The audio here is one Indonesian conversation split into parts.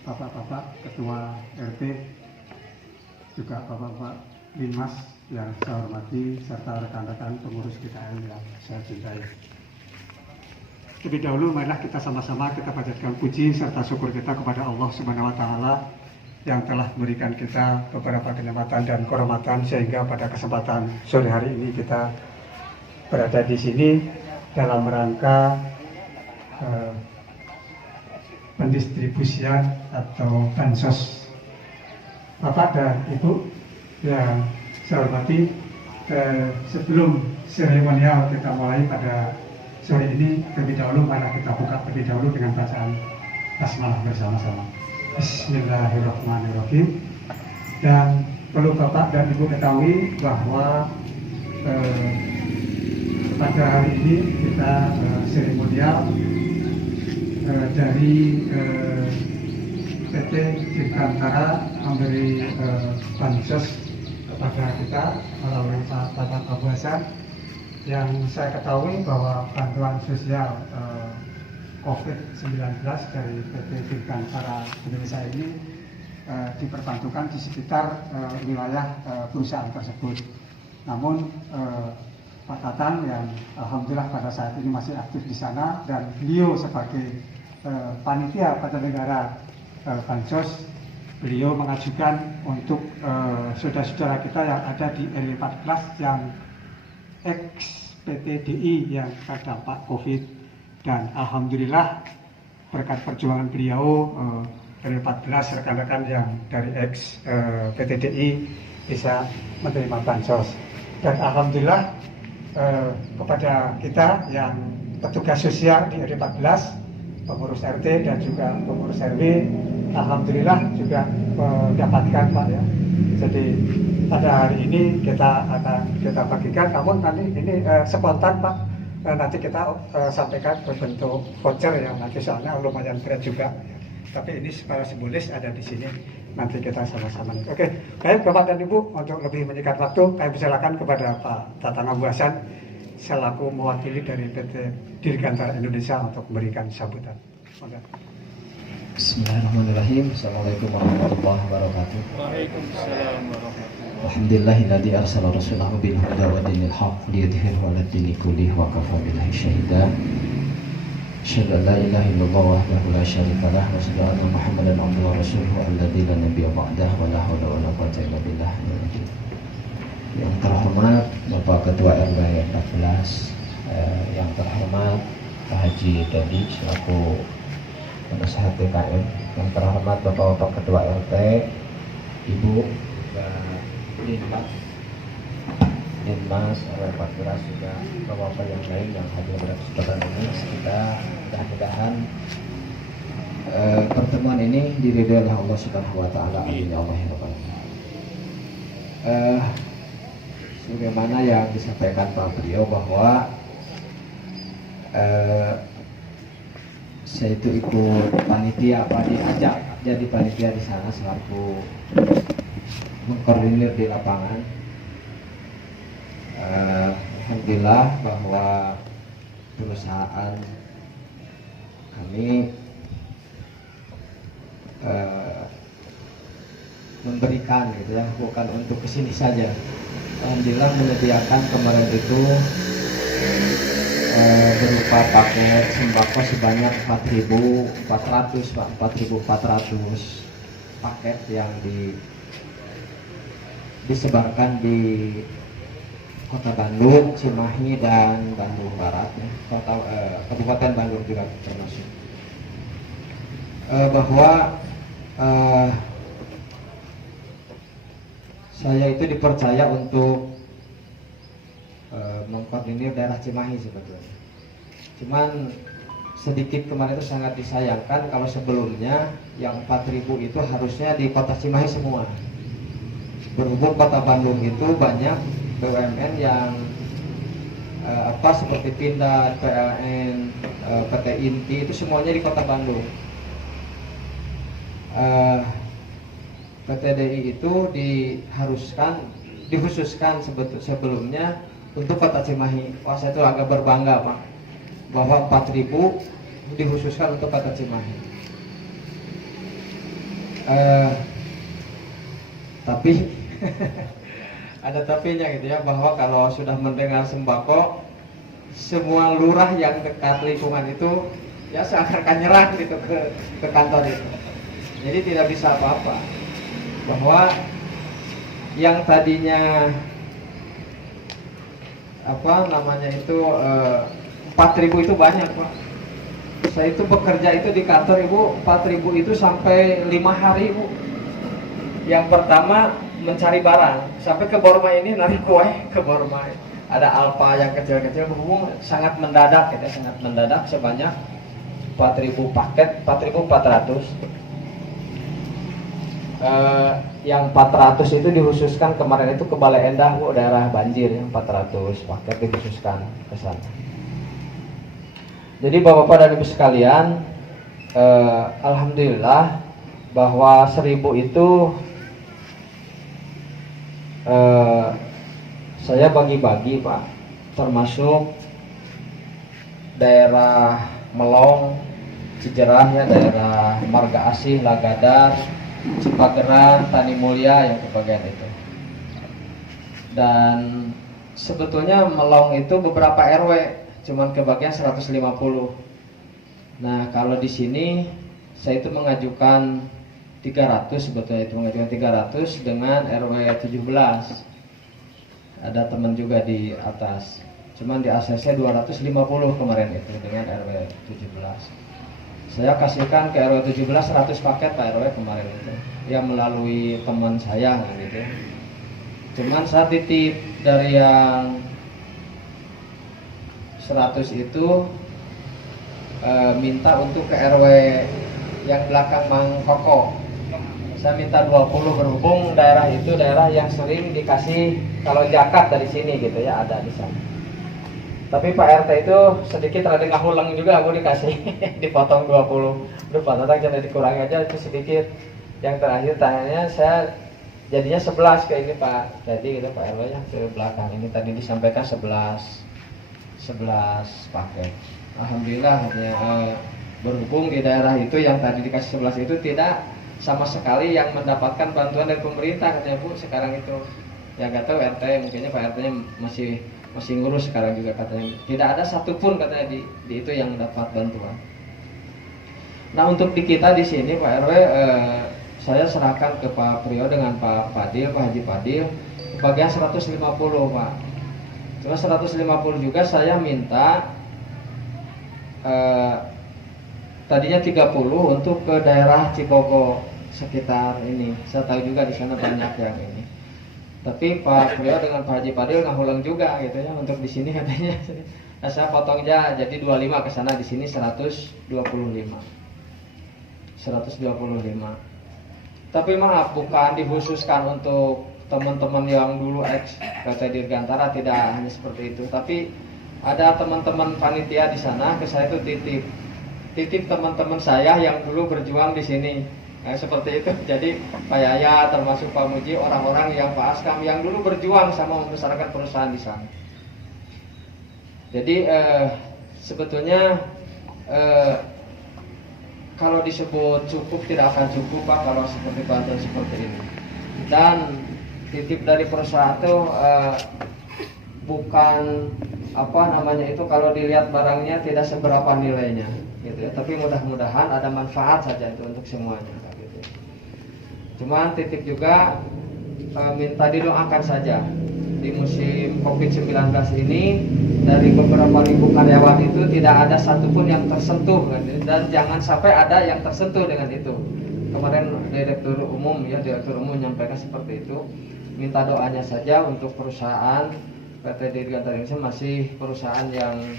Bapak-bapak Ketua RT, juga Bapak-bapak Linmas yang saya hormati, serta rekan-rekan pengurus GKL yang saya cintai. Lebih dahulu marilah kita sama-sama kita panjatkan puji serta syukur kita kepada Allah Subhanahu wa taala yang telah memberikan kita beberapa kenikmatan dan kehormatan sehingga pada kesempatan sore hari ini kita berada di sini dalam rangka pendistribusian atau bansos. Bapak dan Ibu yang saya hormati, sebelum seremonial kita mulai pada sore ini, terlebih dahulu mari kita buka terlebih dahulu dengan bacaan basmalah bersama-sama. Bismillahirrahmanirrahim. Dan perlu Bapak dan Ibu ketahui bahwa pada hari ini kita seremonial dari PT Dirgantara memberi bansos kepada kita melalui Pak Tatang Abuasan. Yang saya ketahui bahwa bantuan sosial COVID-19 dari PT Dirgantara Indonesia ini diperbantukan di sekitar wilayah perusahaan tersebut. Namun Pak Tatang yang alhamdulillah pada saat ini masih aktif di sana, dan beliau sebagai panitia penyelenggara bansos, beliau mengajukan untuk saudara-saudara kita yang ada di RW 14 yang ex PTDI yang terdampak COVID, dan alhamdulillah berkat perjuangan beliau RW 14 rekan-rekan yang dari ex PTDI bisa menerima bansos, dan alhamdulillah kepada kita yang petugas sosial di RW 14, pengurus RT dan juga pengurus RW, alhamdulillah juga mendapatkan Pak ya. Jadi pada hari ini kita bagikan, namun nanti ini spontan Pak, nanti kita sampaikan berbentuk voucher yang nanti soalnya lumayan berat juga. Tapi ini secara simbolis ada di sini, nanti kita sama-sama. Oke, baik Bapak dan Ibu, untuk lebih menyingkat waktu, kami persilakan kepada Pak Tatang Abuasan selaku mewakili dari PT Dirgantara Indonesia untuk memberikan sambutan. Bismillahirrahmanirrahim. Assalamualaikum warahmatullahi wabarakatuh. Waalaikumsalam warahmatullahi Alhamdulillahilladzi arsala rasulahu bil huda wa dinil haqq liyudhhirahu 'ala ad-dini kullihi wa kafaa billahi shahida. Asyhadu an la ilaha illallah wahdahu la syarika lah wa asyhadu anna Muhammadan abduhu wa rasuluhu alladzi la nabiyya ba'dahu wa la haula wa la quwwata illa billah. Yang terhormat Bapak Ketua RW 14, yang terhormat Pak Haji Dodi selaku penasehat DKM, yang terhormat Bapak-Bapak Ketua RT, Ibu dan Linmas RW 14, juga Bapak-Bapak yang lain yang hadir pada kesempatan ini. Kita mudah-mudahan pertemuan ini diridhoi oleh Allah Subhanahu wa taala. Amin ya Allah ya Rabbal alamin. Sebagaimana yang disampaikan Pak beliau bahwa saya itu ikut panitia, diajak jadi panitia di sana selaku mengkoordinir di lapangan. Alhamdulillah bahwa perusahaan kami memberikan gitu ya, bukan untuk kesini saja. Alhamdulillah menyediakan kemarin itu berupa paket sembako sebanyak 4.400 paket yang disebarkan di Kota Bandung, Cimahi dan Bandung Barat ya. Kabupaten Bandung juga termasuk. Bahwa saya itu dipercaya untuk mengkoordinir daerah Cimahi sebetulnya. Cuman sedikit kemarin itu sangat disayangkan kalau sebelumnya yang 4.000 itu harusnya di Kota Cimahi semua. Berhubung Kota Bandung itu banyak BUMN yang seperti Pindad, PLN, PT Inti itu semuanya di Kota Bandung. PTDI itu dikhususkan sebelumnya untuk Kota Cimahi. Wah, saya itu agak berbangga Pak bahwa 4.000 dikhususkan untuk Kota Cimahi. Tapi ada tapinya gitu ya, bahwa kalau sudah mendengar sembako, semua lurah yang dekat lingkungan itu ya seakan-akan nyerah gitu ke kantor itu. Jadi tidak bisa apa-apa. Bahwa yang tadinya apa namanya itu 4.000 itu banyak, Pak. Saya itu bekerja itu di kantor Ibu, 4.000 itu sampai 5 hari Ibu. Yang pertama mencari barang, sampai ke Borma ini narik kue ke Borma. Ada Alfa yang kecil-kecil, berhubung sangat mendadak, kita sangat mendadak, sebanyak 4.000 paket, 4.400. Yang 400 itu dikhususkan kemarin itu ke Balai Endah Bu, daerah banjir, yang 400 paket dikhususkan ke sana. Jadi Bapak-bapak dan Ibu sekalian, alhamdulillah bahwa 1.000 itu saya bagi-bagi Pak, termasuk daerah Melong, Cijerah ya, daerah Marga Asih, Lagadar, Cipageran, Tani Mulia yang kebagian itu. Dan sebetulnya Melong itu beberapa RW, cuman kebagian 150. Nah kalau di sini saya itu mengajukan 300, sebetulnya itu mengajukan 300 dengan RW 17. Ada teman juga di atas, cuman di ACC 250 kemarin itu dengan RW 17. Saya kasihkan ke RW 17 100 paket Pak RW kemarin itu, yang melalui teman saya gitu. Cuman saya titip dari yang 100 itu minta untuk ke RW yang belakang Mang Koko. Saya minta 20, berhubung daerah itu daerah yang sering dikasih kalau zakat dari sini gitu ya, ada di sana. Tapi Pak RT itu sedikit rada ngahulang juga, aku dikasih dipotong 20. Udah Pak Tatang jangan dikurangi aja itu sedikit. Yang terakhir tanyanya saya jadinya 11 kayak ini Pak. Jadi gitu Pak RW nya ke belakang ini tadi disampaikan 11 paket. Alhamdulillah berhubung di daerah itu yang tadi dikasih 11 itu tidak sama sekali yang mendapatkan bantuan dari pemerintah katanya Bu sekarang itu. Ya nggak tahu RT, mungkinnya Pak RT nya masih ngurus sekarang juga katanya. Tidak ada satupun katanya di itu yang dapat bantuan. Nah untuk di kita di sini Pak RW, saya serahkan ke Pak Priyo dengan Pak Padil, Pak Haji Padil, bagian 150 Pak. Cuma 150 juga saya minta tadinya 30 untuk ke daerah Cibogo sekitar ini. Saya tahu juga di sana banyak yang ini. Tapi Pak Priyo dengan Pak Haji Padil ngahulang juga gitu ya untuk di sini katanya. Nah, saya potong aja jadi 25 ke sana, di sini 125. Tapi maaf, bukan dikhususkan untuk teman-teman yang dulu ex PT Dirgantara, tidak hanya seperti itu. Tapi ada teman-teman panitia di sana ke saya itu titip teman-teman saya yang dulu berjuang di sini. Nah, seperti itu. Jadi Pak Yaya termasuk Pak Muji, orang-orang yang Pak Askam yang dulu berjuang sama membesarkan perusahaan di sana. Jadi sebetulnya kalau disebut cukup tidak akan cukup Pak kalau seperti bantuan seperti ini. Dan titip dari perusahaan itu bukan apa namanya itu, kalau dilihat barangnya tidak seberapa nilainya gitu ya. Tapi mudah-mudahan ada manfaat saja itu untuk semuanya. Cuman titip juga minta didoakan saja di musim COVID-19 ini, dari beberapa ribu karyawan itu tidak ada satupun yang tersentuh dan jangan sampai ada yang tersentuh dengan itu. Kemarin Direktur Umum menyampaikan seperti itu. Minta doanya saja untuk perusahaan PT Dirgantara Indonesia, masih perusahaan yang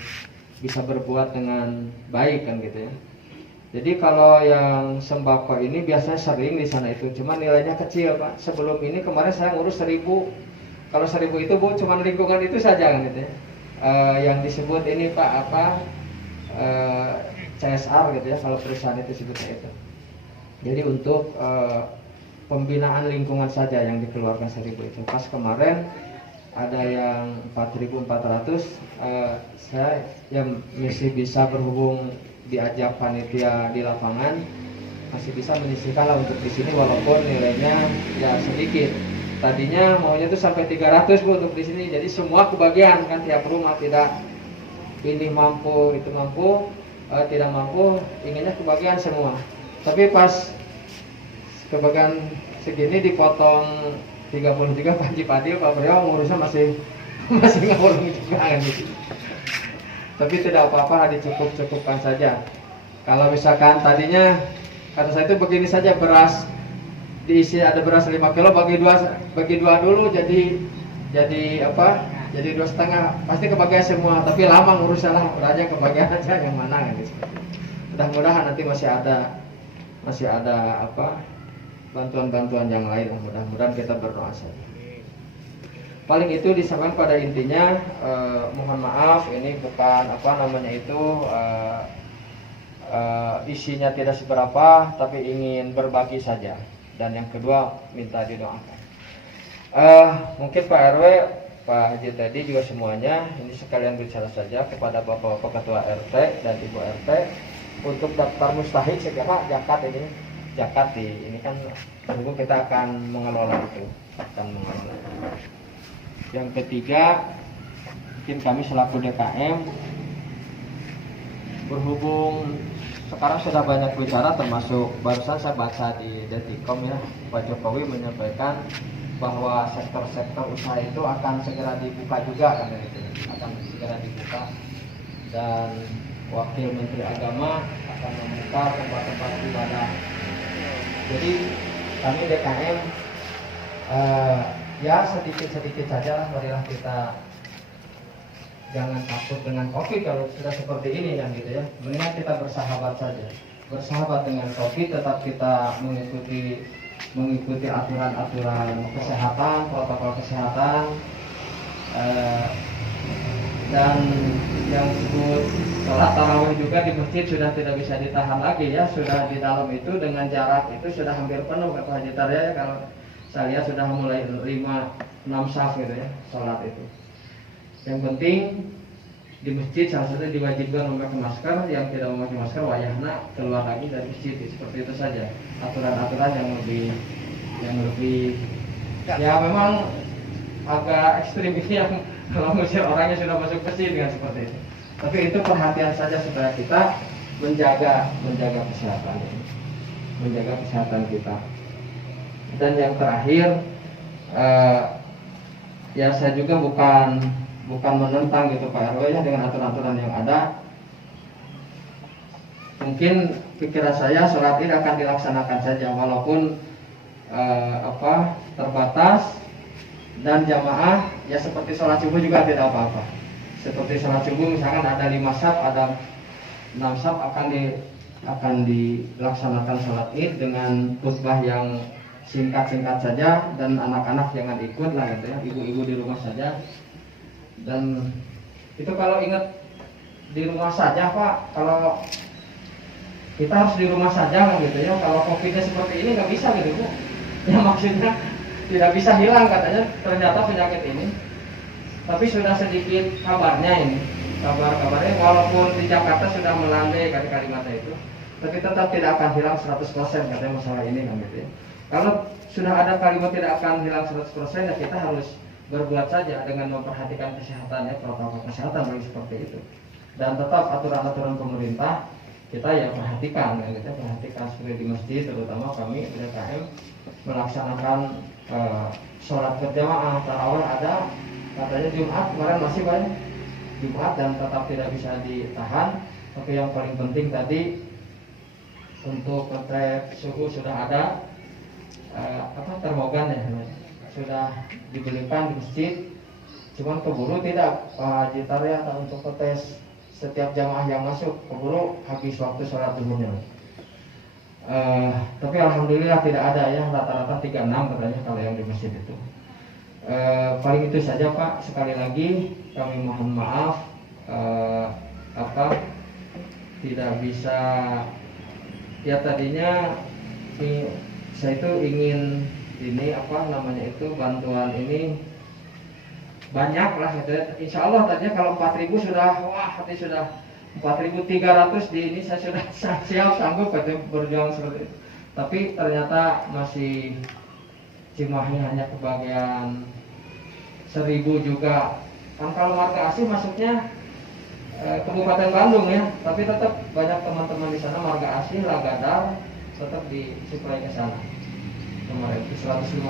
bisa berbuat dengan baik kan gitu ya. Jadi kalau yang sembako ini biasanya sering di sana itu, cuma nilainya kecil Pak. Sebelum ini kemarin saya ngurus 1.000. Kalau 1.000 itu Bu, cuma lingkungan itu saja kan gitu ya. Yang disebut ini Pak CSR gitu ya, kalau perusahaan itu sebutnya itu. Jadi untuk pembinaan lingkungan saja yang dikeluarkan 1.000 itu. Pas kemarin ada yang 4.400, saya yang masih bisa berhubung diajak panitia di lapangan, masih bisa menyisihkan lah untuk di sini walaupun nilainya ya sedikit. Tadinya maunya tuh sampai 300 Bu untuk di sini. Jadi semua kebagian kan, tiap rumah tidak ini mampu, itu mampu, tidak mampu, inginnya kebagian semua. Tapi pas kebagian segini dipotong 33 Pak Haji Fadil, Pak Beliau ngurusnya masih ngawulung juga kan gitu. Tapi tidak apa-apa, dicukup-cukupkan saja. Kalau misalkan tadinya kata saya itu begini saja, beras diisi, ada beras 5 kilo bagi dua dulu, jadi apa? Jadi 2,5, pasti kebagian semua. Tapi lama ngurusnya lah, aja kebagian aja yang mana kan gitu. Mudah-mudahan nanti masih ada apa? Bantuan-bantuan yang lain. Mudah-mudahan kita berdoa saja. Paling itu disampaikan pada intinya. Mohon maaf, ini bukan apa namanya itu isinya tidak seberapa, tapi ingin berbagi saja. Dan yang kedua minta didoakan. Mungkin Pak RW, Pak Haji tadi juga semuanya ini sekalian bicara saja kepada Bapak-bapak Ketua RT dan Ibu RT untuk daftar mustahik segera zakat ini kan tunggu kita akan mengelola itu, Yang ketiga, mungkin kami selaku DKM berhubung sekarang sudah banyak bicara, termasuk barusan saya baca di Detikom ya, Pak Jokowi menyampaikan bahwa sektor-sektor usaha itu akan segera dibuka juga kan itu, akan segera dibuka, dan Wakil Menteri Agama akan membuka tempat-tempat ibadah. Jadi kami DKM ya sedikit-sedikit saja lah, marilah kita jangan takut dengan COVID kalau sudah seperti ini kan gitu ya. Mendingan kita bersahabat saja, bersahabat dengan COVID, tetap kita mengikuti aturan-aturan kesehatan, protokol kesehatan, dan yang disebut sholat tarawih juga di masjid sudah tidak bisa ditahan lagi ya, sudah di dalam itu dengan jarak itu sudah hampir penuh Pak Haji Tarya ya, kalau saya lihat sudah mulai 5-6 saf gitu ya sholat itu. Yang penting di masjid salah satu diwajibkan memakai masker, yang tidak memakai masker wayahna keluar lagi dari masjid, seperti itu saja aturan-aturan yang lebih ya memang agak ekstrim ini yang kalau ngusir orangnya sudah masuk masjid dengan seperti itu. Tapi itu perhatian saja supaya kita menjaga kesehatan ini, menjaga kesehatan kita. Dan yang terakhir ya saya juga bukan menentang gitu Pak RW ya dengan aturan-aturan yang ada. Mungkin pikiran saya sholat Id akan dilaksanakan saja walaupun terbatas, dan jamaah ya seperti sholat subuh juga tidak apa-apa. Seperti sholat subuh misalkan ada 5 saf, ada 6 saf akan dilaksanakan sholat Id dengan khutbah yang singkat-singkat saja, dan anak-anak jangan ikut lah gitu ya, ibu-ibu di rumah saja. Dan itu kalau ingat di rumah saja Pak, kalau kita harus di rumah saja gitu ya. Kalau COVID-nya seperti ini nggak bisa gitu Bu. Ya maksudnya tidak bisa hilang katanya ternyata penyakit ini. Tapi sudah sedikit kabarnya ini, kabarnya walaupun di Jakarta sudah melandai kalimatnya itu, tapi tetap tidak akan hilang 100% katanya masalah ini kan gitu ya. Kalau sudah ada kalimat tidak akan hilang 100% ya kita harus berbuat saja dengan memperhatikan kesehatan ya, protokol kesehatan bagi seperti itu. Dan tetap aturan-aturan pemerintah kita ya perhatikan, ya, kita perhatikan seperti di masjid, terutama kami DKM melaksanakan sholat berjamaah, tarawih ada, katanya Jumat kemarin masih banyak Jumat dan tetap tidak bisa ditahan. Tapi yang paling penting tadi untuk ngetrek suhu sudah ada, termogan ya, sudah dibelikan di masjid. Cuman keburu tidak Pak Haji Tarya untuk tes setiap jamaah yang masuk, keburu habis waktu sholat zuhurnya. Tapi alhamdulillah tidak ada ya, rata-rata 36 katanya kalau yang di masjid itu. Paling itu saja Pak. Sekali lagi kami mohon maaf tidak bisa ya, tadinya saya itu ingin ini bantuan ini banyak lah gitu ya. Insya Allah tadinya kalau 4.000 sudah hati sudah 4.300 di ini saya sudah siap sanggup katanya berjuang seperti itu. Tapi ternyata masih Cimahi hanya kebagian 1.000 juga. Kan kalau marga asli masuknya Kabupaten Bandung ya, tapi tetap banyak teman-teman di sana marga asli Lagadar tetap disuplai ke sana. Kemarin itu 150.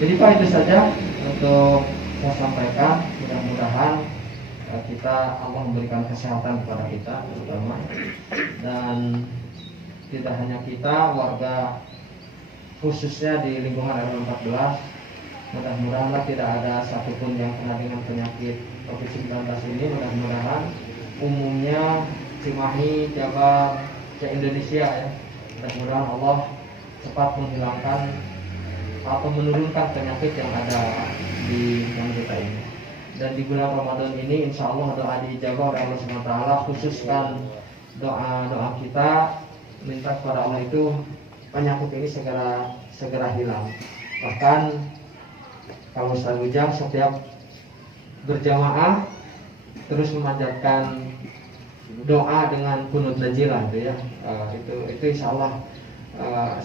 Jadi Pak, itu saja untuk saya sampaikan. Mudah-mudahan kita Allah memberikan kesehatan kepada kita terutama, dan tidak hanya kita, warga khususnya di lingkungan RW 14, mudah-mudahan tidak ada satupun yang kena dengan penyakit COVID-19 ini. Mudah-mudahan umumnya Cimahi, Jabar, Indonesia ya, mudah-mudahan Allah cepat menghilangkan atau menurunkan penyakit yang ada di lingkungan kita ini. Dan di bulan Ramadan ini insya Allah doa diijabah oleh Allah SWT. Khususkan doa kita, minta kepada Allah itu penyakit ini segera hilang. Bahkan kalau Ustaz Ujang setiap berjamaah terus memanjatkan doa dengan kunut najilah gitu ya. Itu insya Allah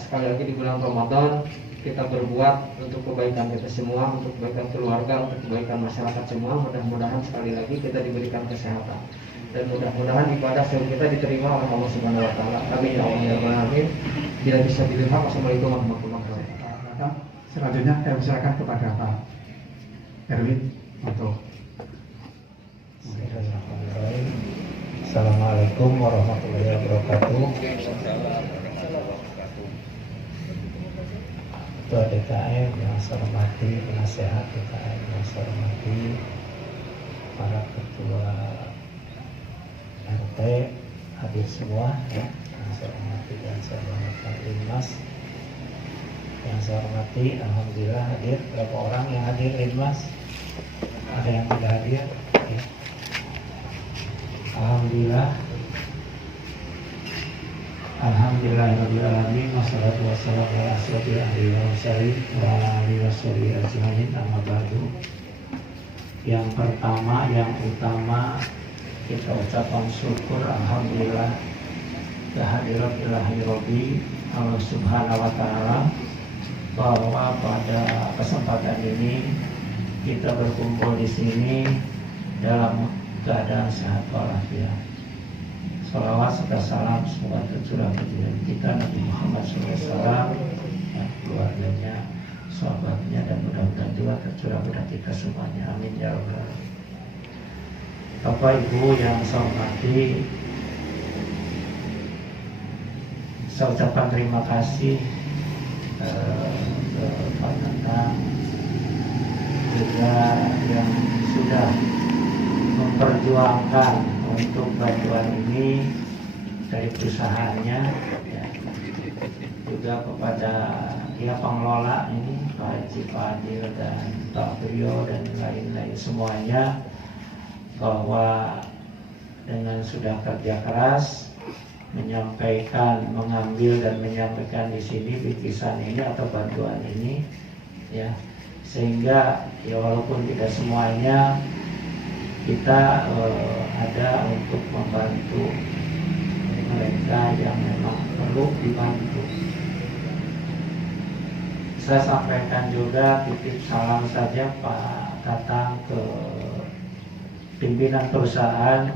sekali lagi di bulan Ramadan kita berbuat untuk kebaikan kita semua, untuk kebaikan keluarga, untuk kebaikan masyarakat semua. Mudah-mudahan sekali lagi kita diberikan kesehatan, dan mudah-mudahan ibadah seluruh kita diterima oleh Allah Subhanahu Wa Taala. Amin ya Allah ya Rabbal Alamin. Bila bisa dilihat, Wassalamualaikum warahmatullahi wabarakatuh. Selanjutnya saya persilakan kepada Pak Erwin untuk. Assalamualaikum warahmatullahi wabarakatuh. Ketua DKM yang saya hormati, penasehat DKM yang saya hormati, para ketua RT hadir semua ya, yang saya hormati dan saya hormatkan Linmas yang saya hormati. Alhamdulillah hadir. Berapa orang yang hadir Linmas? Ada yang tidak hadir ya. Alhamdulillah. Alhamdulillahirrahmanirrahim. Wassalatu wassalamu ala asyrofil anbiya'i wal mursalin wa ala alihi washabihi ajmain. Amma ba'du. Yang pertama, yang utama, kita ucapkan syukur alhamdulillah kehadirat ilahi Rabbi Allah Subhanahu wa taala, bahwa pada kesempatan ini kita berkumpul di sini dalam keadaan sehat walafiat. Salawat serta salam semoga tercurah kepada kita Nabi Muhammad SAW, keluarganya, sahabatnya, dan mudah-mudahan juga tercurah kepada kita semuanya. Amin ya rabbal alamin. Bapak Ibu yang saya hormati, saya ucapkan terima kasih ke Pak Tatang juga yang sudah memperjuangkan untuk bantuan ini dari perusahaannya ya. Juga kepada pengelola ini Pak Haji Fadil dan Pak Brio dan lain-lain semuanya, bahwa dengan sudah kerja keras menyampaikan, mengambil dan menyampaikan di sini bingkisan ini atau bantuan ini ya, sehingga ya walaupun tidak semuanya kita ada untuk membantu mereka yang memang perlu dibantu. Saya sampaikan juga titip salam saja Pak Tatang ke pimpinan perusahaan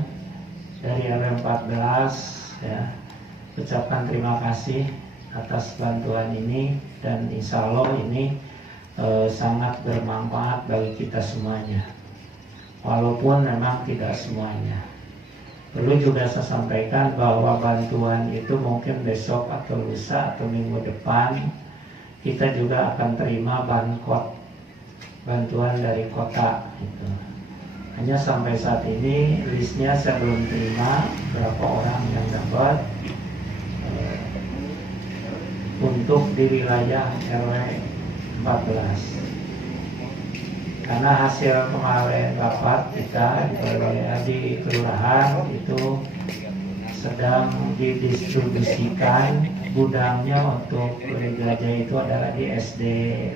dari RW 14 ya. Ucapkan terima kasih atas bantuan ini, dan insya Allah ini sangat bermanfaat bagi kita semuanya. Walaupun memang tidak semuanya. Perlu juga saya sampaikan bahwa bantuan itu mungkin besok atau lusa atau minggu depan kita juga akan terima bankot, bantuan dari kota gitu. Hanya sampai saat ini listnya saya belum terima berapa orang yang dapat untuk di wilayah RW 14. Karena hasil kemarin rapat kita di kelurahan itu sedang didistribusikan gudangnya untuk beli gajah itu adalah di SD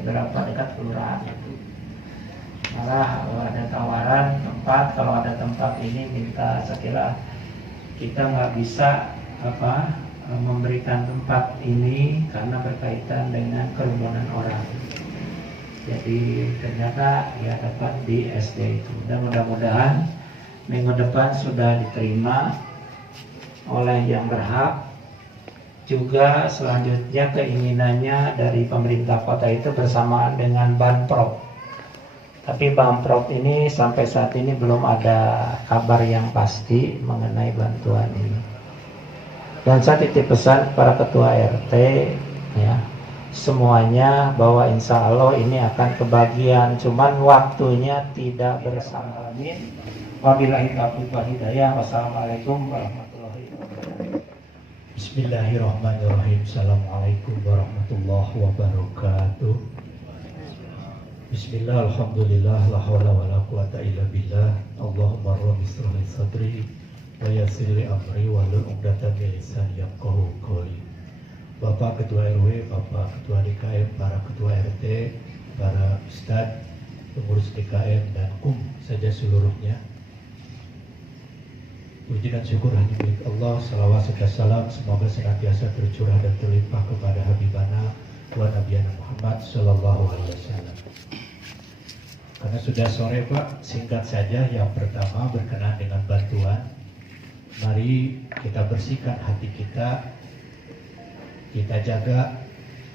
berapa dekat kelurahan itu. malah ada tawaran tempat, kalau ada tempat ini minta sekilas. Kita nggak bisa memberikan tempat ini karena berkaitan dengan kerumunan orang. Jadi ternyata ya dapat di SD itu. Dan mudah-mudahan minggu depan sudah diterima oleh yang berhak. Juga selanjutnya keinginannya dari pemerintah kota itu bersamaan dengan Banprop. Tapi Banprop ini sampai saat ini belum ada kabar yang pasti mengenai bantuan ini. Dan saya titip pesan para ketua RT ya, semuanya bahwa insya Allah ini akan kebagian, cuman waktunya tidak bersamaan. Wabillahi taufiq wal hidayah. Wassalamualaikum warahmatullahi wabarakatuh. Bismillahirrahmanirrahim. Assalamualaikum warahmatullahi wabarakatuh. Bismillah, alhamdulillah, la hawla wa la quwata illa billah. Allahumma rabbi shrah li sadri wa yassir li amri wahlul 'uqdatam min lisani yafqahu qawli. Bapak Ketua RW, Bapak Ketua DKM, para Ketua RT, para Ustadz, pengurus DKM dan saja seluruhnya. Puji dan syukur hanya milik Allah. Salawat serta salam semoga senantiasa tercurah dan terlimpah kepada Habibana wa Nabiyana Muhammad Sallallahu Alaihi Wasallam. Karena sudah sore Pak, singkat saja. Yang pertama berkenaan dengan bantuan. Mari kita bersihkan hati kita, kita jaga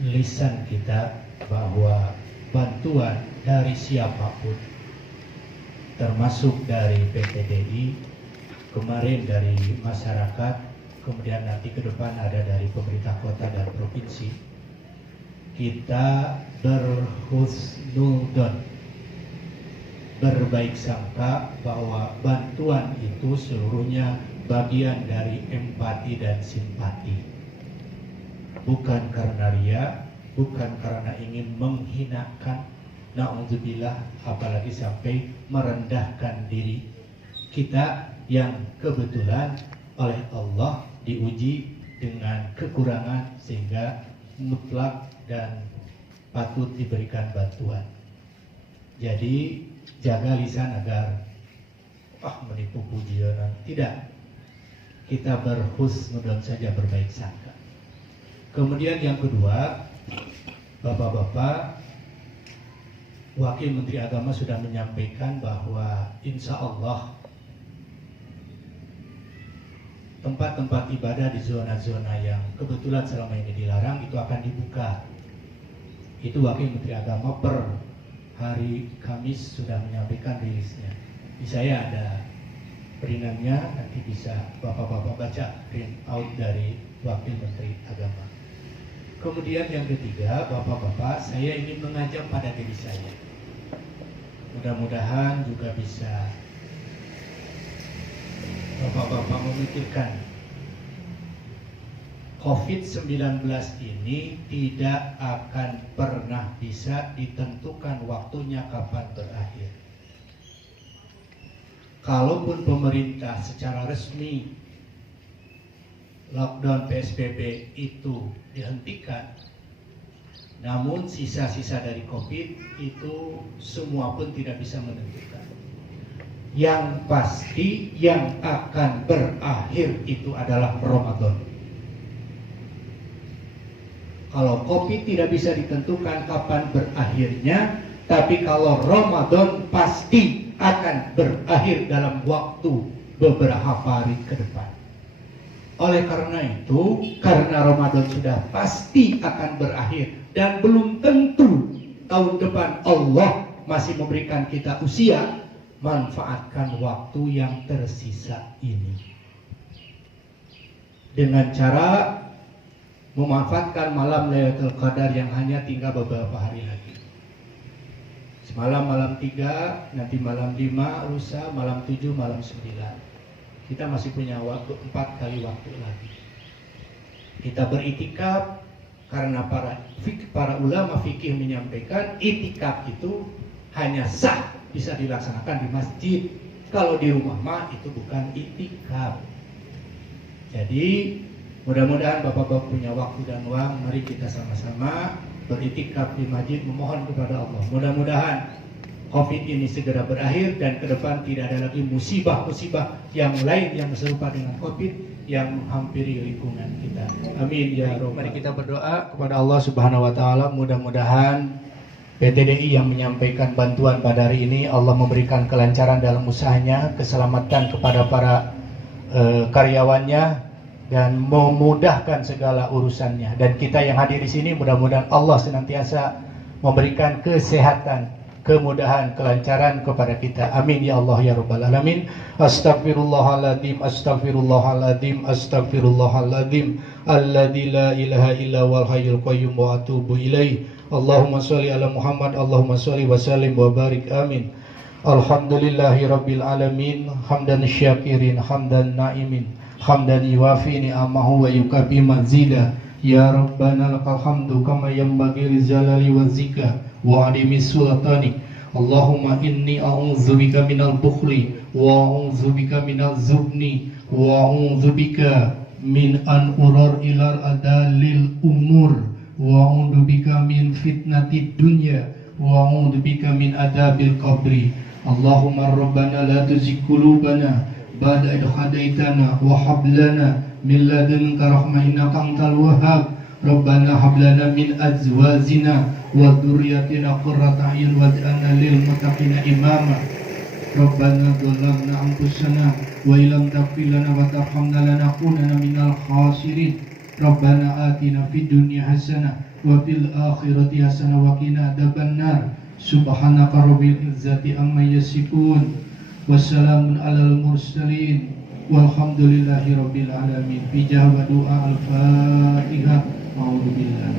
lisan kita bahwa bantuan dari siapapun, termasuk dari PTDI, kemarin dari masyarakat, kemudian nanti ke depan ada dari pemerintah kota dan provinsi. Kita berhusnudzon, berbaik sangka bahwa bantuan itu seluruhnya bagian dari empati dan simpati. Bukan karena ria, bukan karena ingin menghinakan, na'udzubillah, apalagi sampai merendahkan diri kita yang kebetulan oleh Allah diuji dengan kekurangan sehingga mutlak dan patut diberikan bantuan. Jadi jaga lisan agar menipu pujian, tidak. Kita berhusnudzon saja, berbaik sangka. Kemudian yang kedua, Bapak-bapak, Wakil Menteri Agama sudah menyampaikan bahwa insya Allah tempat-tempat ibadah di zona-zona yang kebetulan selama ini dilarang itu akan dibuka. Itu Wakil Menteri Agama per hari Kamis sudah menyampaikan rilisnya. Di saya ada peringannya, nanti bisa Bapak-bapak baca print out dari Wakil Menteri Agama. Kemudian yang ketiga, Bapak-bapak, saya ingin mengajak pada diri saya. Mudah-mudahan juga bisa Bapak-bapak memikirkan COVID-19 ini tidak akan pernah bisa ditentukan waktunya kapan berakhir. Kalaupun pemerintah secara resmi lockdown PSBB itu dihentikan, namun sisa-sisa dari COVID itu semua pun tidak bisa menentukan. Yang pasti yang akan berakhir itu adalah Ramadan. Kalau COVID tidak bisa ditentukan kapan berakhirnya, tapi kalau Ramadan pasti akan berakhir dalam waktu beberapa hari ke depan. Oleh karena itu, karena Ramadan sudah pasti akan berakhir dan belum tentu tahun depan Allah masih memberikan kita usia, manfaatkan waktu yang tersisa ini dengan cara memanfaatkan malam Lailatul Qadar yang hanya tinggal beberapa hari lagi. Semalam malam 3, nanti malam 5, lusa malam 7, malam 9. Kita masih punya waktu 4 kali waktu lagi. Kita beritikaf karena para ulama fikih menyampaikan itikaf itu hanya sah bisa dilaksanakan di masjid. Kalau di rumah mah itu bukan itikaf. Jadi mudah-mudahan Bapak-bapak punya waktu dan uang, mari kita sama-sama beritikaf di masjid memohon kepada Allah. Mudah-mudahan COVID ini segera berakhir dan ke depan tidak ada lagi musibah-musibah yang lain yang serupa dengan COVID yang menghampiri lingkungan kita. Amin ya rabbal. Mari kita berdoa kepada Allah Subhanahu wa taala, mudah-mudahan PTDI yang menyampaikan bantuan pada hari ini Allah memberikan kelancaran dalam usahanya, keselamatan kepada para karyawannya dan memudahkan segala urusannya. Dan kita yang hadir di sini mudah-mudahan Allah senantiasa memberikan kesehatan, kemudahan, kelancaran kepada kita. Amin ya Allah ya rabbal alamin. Astaghfirullahaladzim, astaghfirullahaladzim, astaghfirullahaladzim, alladzi la ilaha illa wal hayyul qayyum wa atubu ilaih. Allahumma sholli ala Muhammad, Allahumma sholli wa sallim wa barik. Amin. Alhamdulillahi rabbil alamin, hamdan syakirin, hamdan naimin, hamdan yuwafi ni'amahu wa yukafi mazida. Ya Rabbana lakal hamdu kama yanbaghi li jalali wa zika wa adimi sultanik. Allahumma inni a'udzubika minal bukhli wa a'udzubika minal zubni wa a'udzubika min an urar ilar adalil umur wa a'udzubika min fitnatid dunya wa a'udzubika min adabil qabri. Allahumma rabbana la tuzigh qulubana ba'da idh hadaitana wa hab lana min ladunka rahmah innaka antal wahhab. Rabbana hab lana min azwajina wa dzurriyyatina qurrata a'yun waj'alna lil muttaqina imama. Rabbana dzalamna anfusana wa illam taghfir lana wa tarhamna lanakunanna minal khasirin. Rabbana atina fid dunya hasanah wa fil akhirati hasanah wa qina adzabannar. Subhanaka rabbil izzati amma yasifun, wassalamun alal mursalin, walhamdulillahi rabbil alamin. Bijah wa doa al-Fatihah. A'udzubillah.